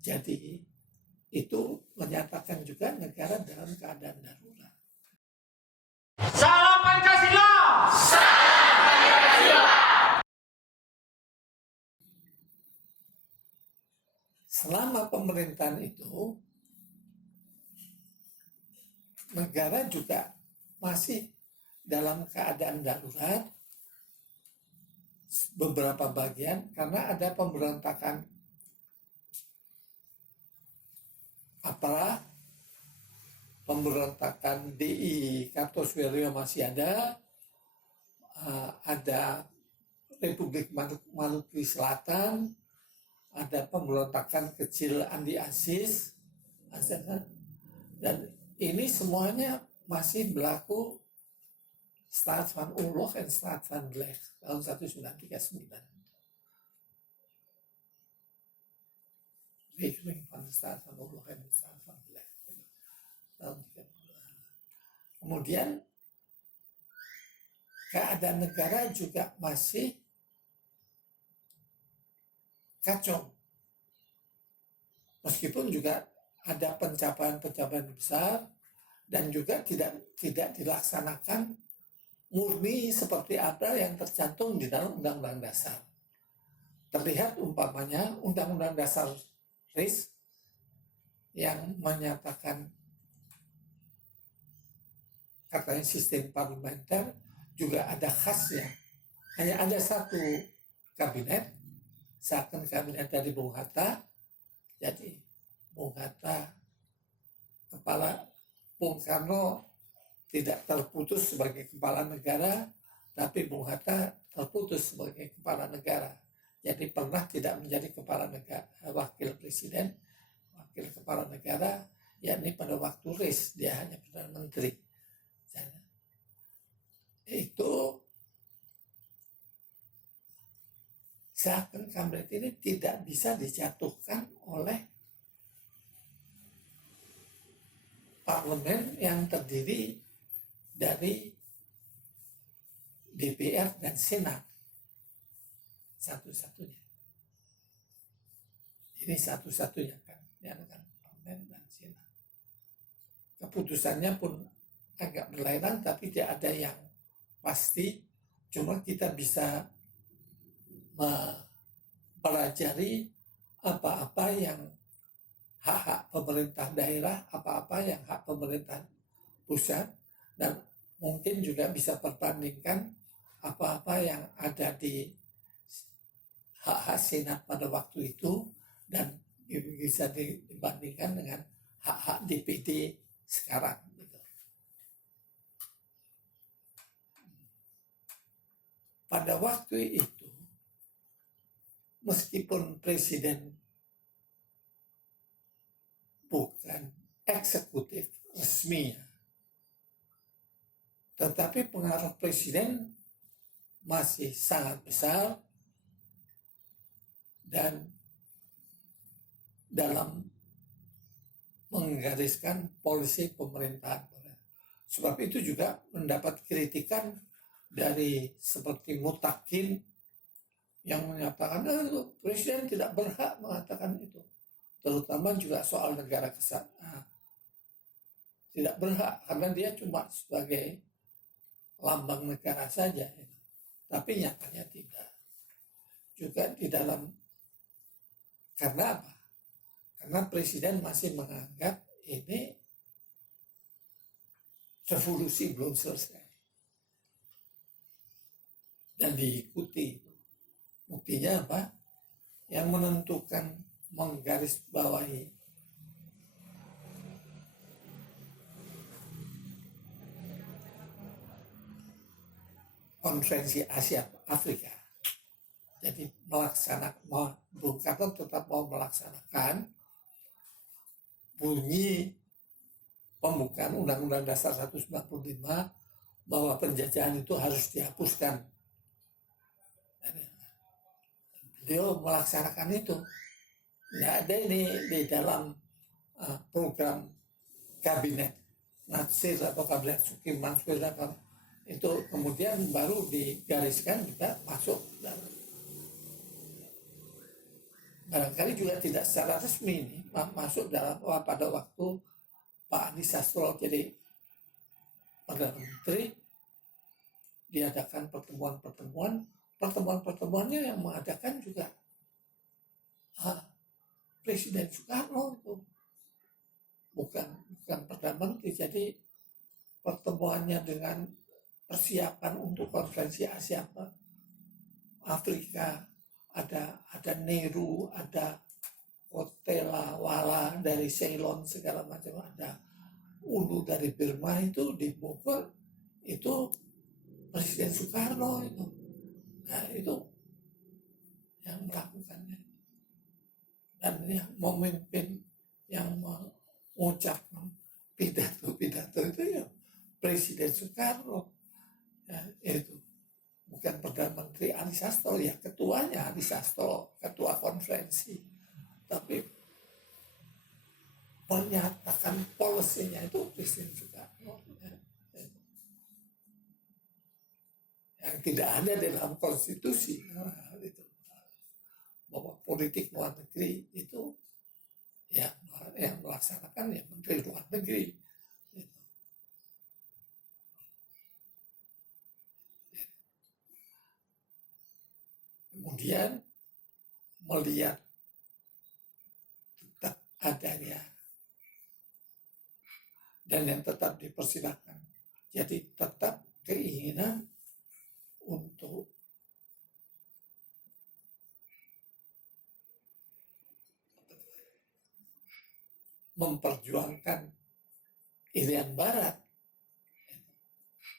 Jadi itu menyatakan juga negara dalam keadaan darurat. Salam Pancasila! Selama pemerintahan itu, negara juga masih dalam keadaan darurat beberapa bagian karena ada pemberontakan pemberontakan DI Kartosuwiryo masih ada Republik Maluku Selatan, ada pemberontakan kecil Andi Aziz, dan ini semuanya masih berlaku Staat van Oorlog en Staat van Beleg tahun 1939. Regeling van de Staat van Oorlog en de Staat van Beleg tahun 1939. Kemudian keadaan negara juga masih kacau. Meskipun juga ada pencapaian-pencapaian besar dan juga tidak dilaksanakan murni seperti apa yang tercantum di dalam Undang-Undang Dasar. Terlihat umpamanya Undang-Undang Dasar RIS yang menyatakan katanya sistem parlementer juga ada khasnya. Hanya ada satu kabinet, seakan kabinet dari Bung Hatta. Jadi Bung Hatta, Bung Karno tidak terputus sebagai kepala negara, tapi Bung Hatta terputus sebagai kepala negara. Jadi pernah tidak menjadi kepala negara, wakil presiden, wakil kepala negara, yakni pada waktu RIS dia hanya Perdana Menteri. Itu seakan kabinet ini tidak bisa dijatuhkan oleh parlemen yang terdiri dari DPR dan Senat satu-satunya. Ini satu-satunya kan, parlemen dan Senat. Keputusannya pun agak berlainan, tapi tidak ada yang pasti. Cuma kita bisa mempelajari apa-apa yang hak-hak pemerintah daerah, apa-apa yang hak pemerintah pusat, dan mungkin juga bisa perbandingkan apa-apa yang ada di hak-hak Senat pada waktu itu dan bisa dibandingkan dengan hak-hak DPD sekarang. Pada waktu itu, meskipun presiden bukan eksekutif resminya, tetapi pengaruh presiden masih sangat besar dan dalam menggariskan polisi pemerintahan. Sebab itu juga mendapat kritikan dari seperti Mutakin yang menyatakan presiden tidak berhak mengatakan itu, terutama juga soal negara kesatuan. Tidak berhak karena dia cuma sebagai lambang negara saja, tapi nyatanya tidak. Juga di dalam, karena apa? Karena presiden masih menganggap ini revolusi belum selesai dan diikuti. Buktinya apa? Yang menentukan, menggarisbawahi konferensi Asia Afrika. Jadi Bung Karno tetap mau melaksanakan bunyi pembukaan Undang-Undang Dasar 195 bahwa penjajahan itu harus dihapuskan. Beliau melaksanakan itu. Tidak ada ini di dalam program kabinet Natsir atau kabinet Suki Mansur itu kemudian baru digariskan juga masuk. barangkali juga tidak secara resmi nih, masuk dalam pada waktu Pak Andi Sastro jadi Perdana Menteri, diadakan pertemuannya yang mengadakan juga Presiden Soekarno itu, bukan Perdana Menteri. Jadi pertemuannya dengan persiapan untuk konferensi Asia Afrika, ada Nehru, ada Kotela Wala dari Ceylon, segala macam, ada Ulu dari Burma, itu di Bogor itu Presiden Soekarno itu. Nah, itu yang melakukannya dan yang memimpin, yang mengucapkan pidato itu ya Presiden Soekarno. Ya, itu bukan Perdana Menteri Andi Sastro, ya ketuanya Andi Sastro, ketua konferensi, tapi menyatakan polisinya itu Presiden Soekarno, ya. Yang tidak ada dalam konstitusi, itu bahwa politik luar negeri itu ya yang melaksanakan ya Menteri Luar Negeri. Kemudian melihat tetap adanya dan yang tetap dipersilakan, jadi tetap keinginan untuk memperjuangkan Irian Barat,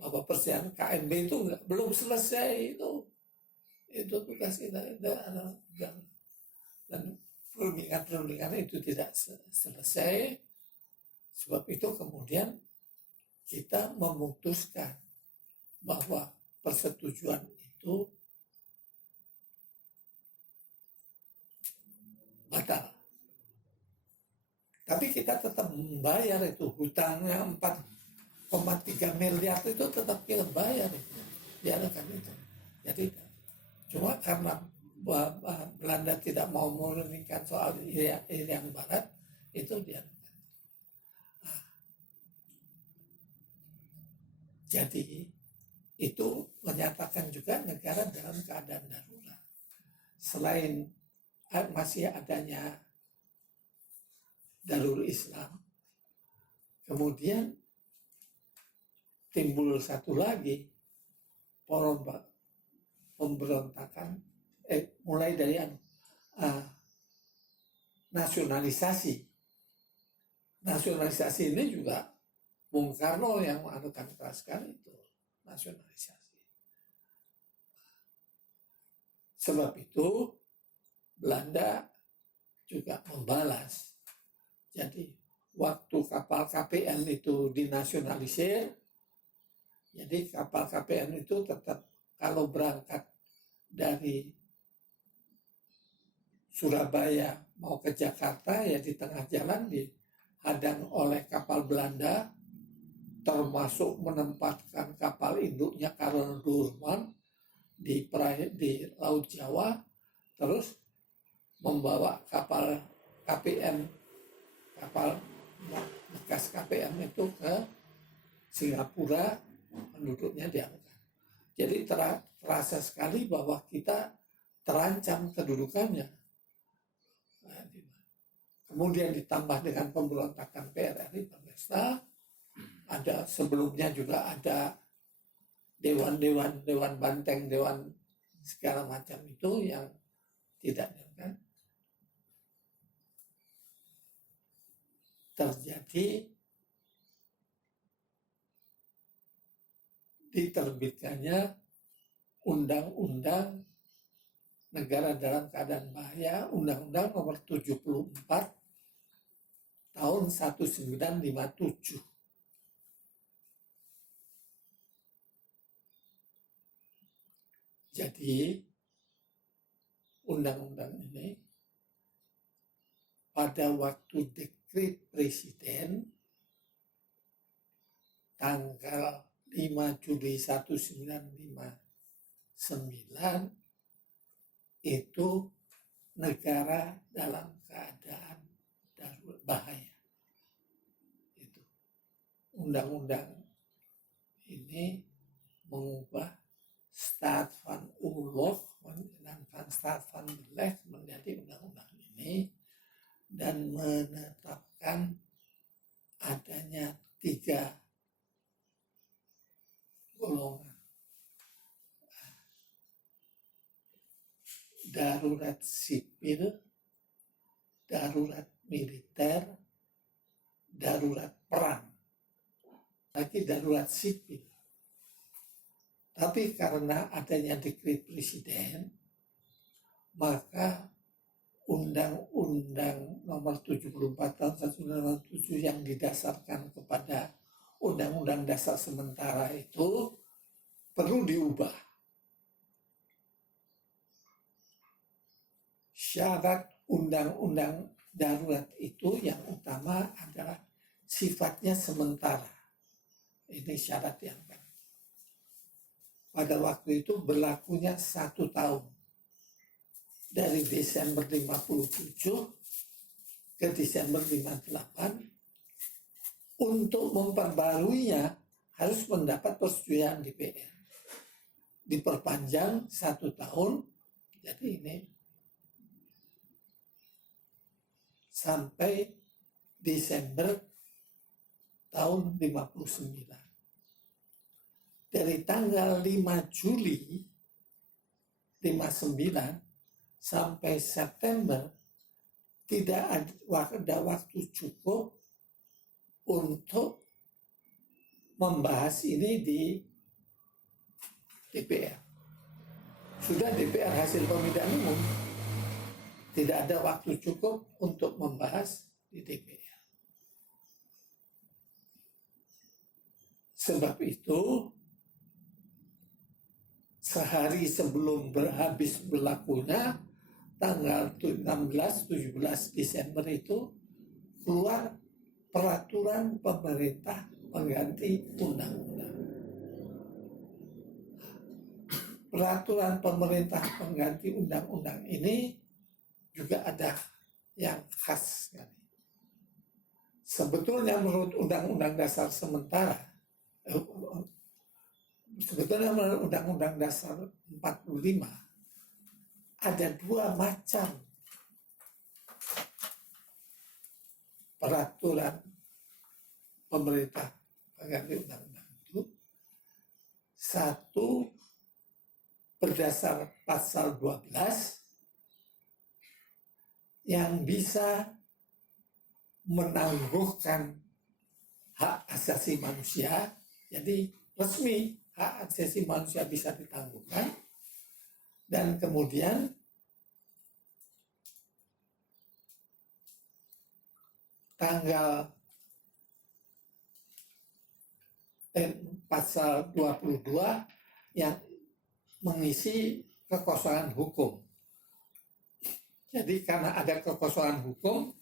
bahwa persiapan KMB itu belum selesai, itu tugas kita, dan perundingan itu tidak selesai. Sebab itu kemudian kita memutuskan bahwa persetujuan itu batal. Tapi kita tetap membayar itu, hutangnya 4,3 miliar itu tetap kita bayar itu, diadakan itu. Jadi cuma karena Belanda tidak mau menurunkan soal Irian Barat, itu diadakan. Jadi itu menyatakan juga negara dalam keadaan darurat. Selain masih adanya Darul Islam, kemudian timbul satu lagi pemberontakan, mulai dari nasionalisasi. Nasionalisasi ini juga Bung Karno yang menganukan keras sekali itu nasionalisasi. Sebab itu Belanda juga membalas. Jadi waktu kapal KPN itu dinasionalisir, jadi kapal KPN itu tetap kalau berangkat dari Surabaya mau ke Jakarta, ya di tengah jalan dihadang oleh kapal Belanda, termasuk menempatkan kapal induknya Karl Doorman di Laut Jawa, terus membawa kapal KPN, kapal bekas KPN itu ke Singapura, penduduknya diangkat. Jadi terasa sekali bahwa kita terancam kedudukannya. Kemudian ditambah dengan pemberontakan PRRI Bangsa, ada sebelumnya juga ada dewan banteng, dewan segala macam itu yang tidak kan terjadi diterbitkannya Undang-Undang Negara dalam Keadaan Bahaya, Undang-Undang Nomor 74 tahun 1957. Jadi undang-undang ini pada waktu dekret Presiden tanggal 5 Juli 1959 itu negara dalam keadaan darurat bahaya. Itu undang-undang ini mengubah Staat van Oorlog dan van Staat van Beleg menjadi undang-undang ini dan menetapkan adanya 3 golongan: darurat sipil, darurat militer, darurat perang, lagi darurat sipil. Tapi karena adanya dekret presiden, maka Undang-Undang Nomor 74 Tahun 1987 yang didasarkan kepada Undang-Undang Dasar sementara itu perlu diubah. Syarat undang-undang darurat itu yang utama adalah sifatnya sementara. Ini syarat yang penting. Pada waktu itu berlakunya 1 tahun. Dari Desember 57 ke Desember 58. Untuk memperbaruinya harus mendapat persetujuan DPR. Diperpanjang 1 tahun. Jadi ini sampai Desember tahun 59. Dari tanggal 5 Juli 59 sampai September tidak ada waktu cukup untuk membahas ini di DPR. Sudah DPR hasil pemilihan umum, tidak ada waktu cukup untuk membahas di DPR. Sebab itu, sehari sebelum habis berlakunya, tanggal 16-17 Desember itu, keluar peraturan pemerintah pengganti undang-undang. Peraturan pemerintah pengganti undang-undang ini juga ada yang khas. Sebetulnya menurut Undang-Undang Dasar sementara, sebetulnya menurut Undang-Undang Dasar 45, ada 2 macam peraturan pemerintah pengganti undang-undang itu. 1 berdasar pasal 12 yang bisa menangguhkan hak asasi manusia. Jadi resmi hak asasi manusia bisa ditangguhkan. Dan kemudian tanggal pasal 22 yang mengisi kekosongan hukum. Jadi karena ada kekosongan hukum,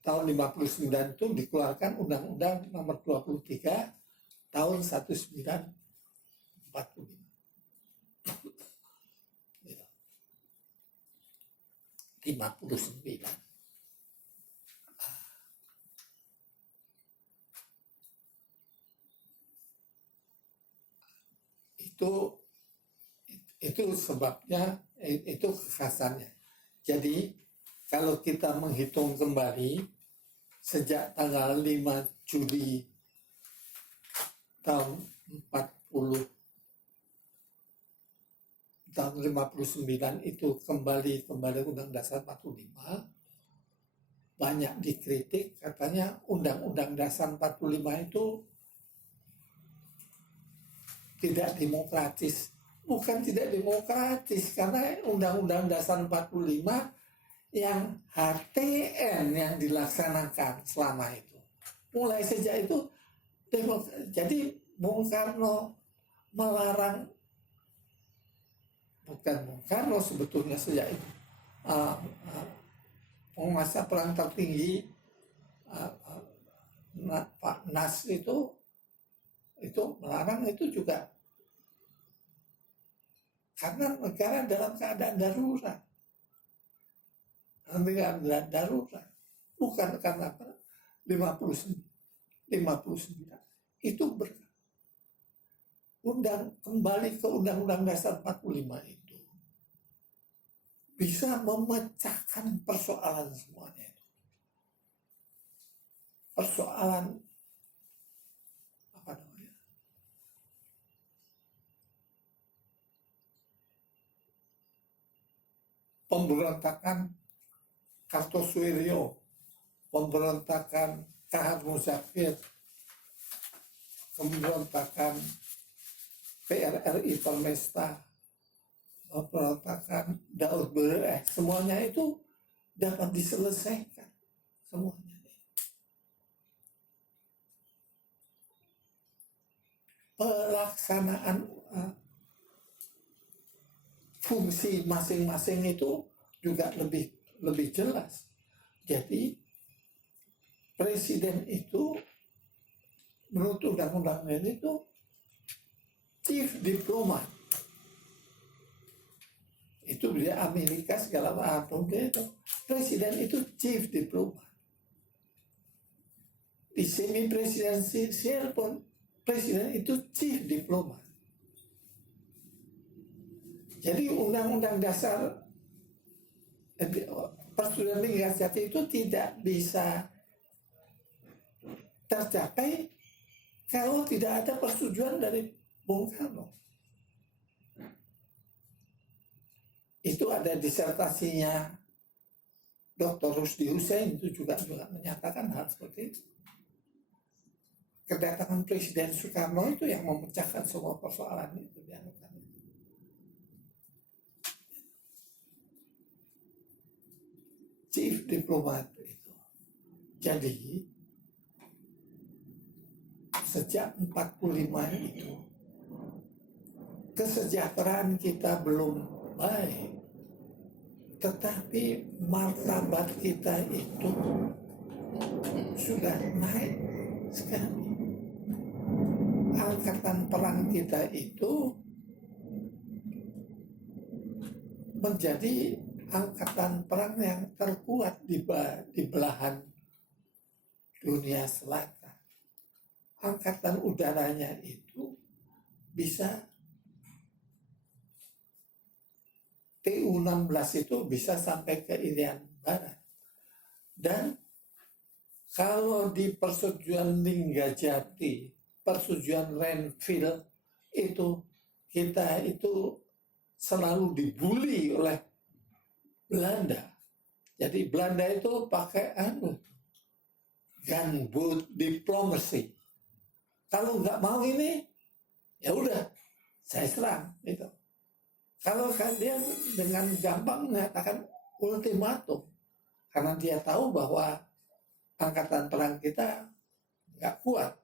tahun 59 itu dikeluarkan Undang-Undang Nomor 23 tahun 1945. 59. Itu sebabnya, itu kekhasannya. Jadi kalau kita menghitung kembali sejak tanggal 5 Juli tahun 40 tahun 59 itu kembali Undang Dasar 45, banyak dikritik, katanya Undang-Undang Dasar 45 itu tidak demokratis. Bukan tidak demokratis, karena Undang-Undang Dasar 45 yang HTN yang dilaksanakan selama itu. Mulai sejak itu, jadi Bung Karno melarang, bukan Bung Karno sebetulnya sejak itu, penguasa perang tertinggi Pak Nas itu melarang itu juga karena negara dalam keadaan darurat. dengan darurat. Bukan karena apa? 59 itu kembali ke Undang-Undang Dasar 45 itu bisa memecahkan persoalan semuanya. Persoalan apa namanya? Pemberontakan Kartosuwiryo, pemberontakan Kahar Muzakir, pemberontakan PRRI Permesta, pemberontakan Daud Bereh, semuanya itu dapat diselesaikan semuanya. Pelaksanaan fungsi masing-masing itu juga lebih jelas. Jadi presiden itu menurut undang-undang ini itu chief diplomat. Itu dia Amerika segala macam itu. Presiden itu chief diplomat. Di semi presidensial pun presiden itu chief diplomat. Jadi undang-undang dasar persetujuan negosiasi itu tidak bisa tercapai kalau tidak ada persetujuan dari Bung Karno. Itu ada disertasinya Dr. Rusdi Hussein itu juga menyatakan hal seperti itu. Kedatangan Presiden Soekarno itu yang memecahkan semua persoalan itu. Chief diplomat itu. Jadi sejak 45 itu kesejahteraan kita belum baik, tetapi martabat kita itu sudah naik sekali. Angkatan perang kita itu menjadi angkatan perang yang terkuat di belahan dunia selatan. Angkatan udaranya itu bisa TU-16 itu bisa sampai ke Irian Barat. Dan kalau di persetujuan Linggajati, persetujuan Renville itu kita itu selalu dibully oleh Belanda. Jadi Belanda itu pakai gunboat diplomacy. Kalau nggak mau ini, ya udah, saya serang itu. Kalau kan dia dengan gampang mengatakan ultimatum, karena dia tahu bahwa angkatan perang kita nggak kuat,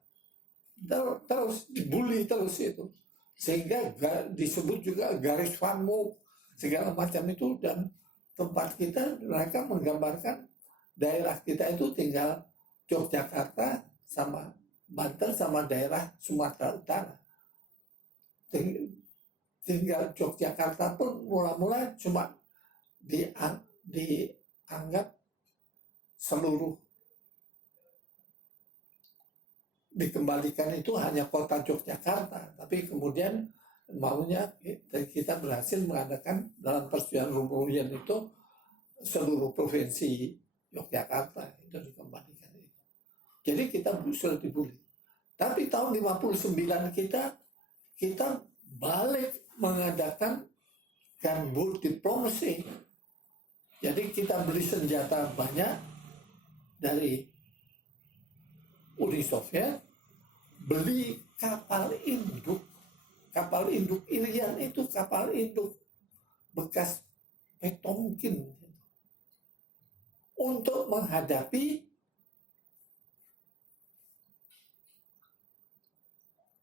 terus dibully terus itu, sehingga disebut juga garis Van Mook segala macam itu. Dan tempat kita, mereka menggambarkan daerah kita itu tinggal Yogyakarta sama Banten sama daerah Sumatera Utara. Tinggal Yogyakarta pun mula-mula cuma dianggap seluruh dikembalikan itu hanya kota Yogyakarta, tapi kemudian maunya kita berhasil mengadakan dalam persetujuan Rumurian itu seluruh provinsi Yogyakarta itu dikembalikan itu. Jadi kita sudah dibully. Tapi tahun 59 kita balik mengadakan gunboat diplomacy. Jadi kita beli senjata banyak dari Uni Soviet, beli kapal induk. Kapal induk Irian itu kapal induk bekas Petomkin untuk menghadapi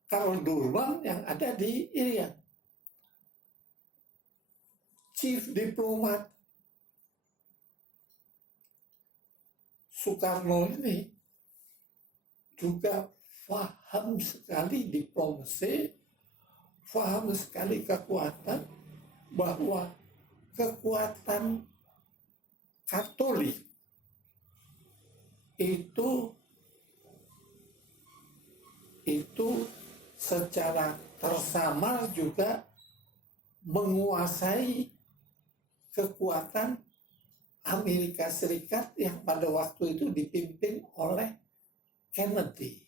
Karl Durban yang ada di Irian. Chief diplomat Soekarno ini juga paham sekali diplomasi, paham sekali kekuatan, bahwa kekuatan Katolik itu secara tersamar juga menguasai kekuatan Amerika Serikat yang pada waktu itu dipimpin oleh Kennedy.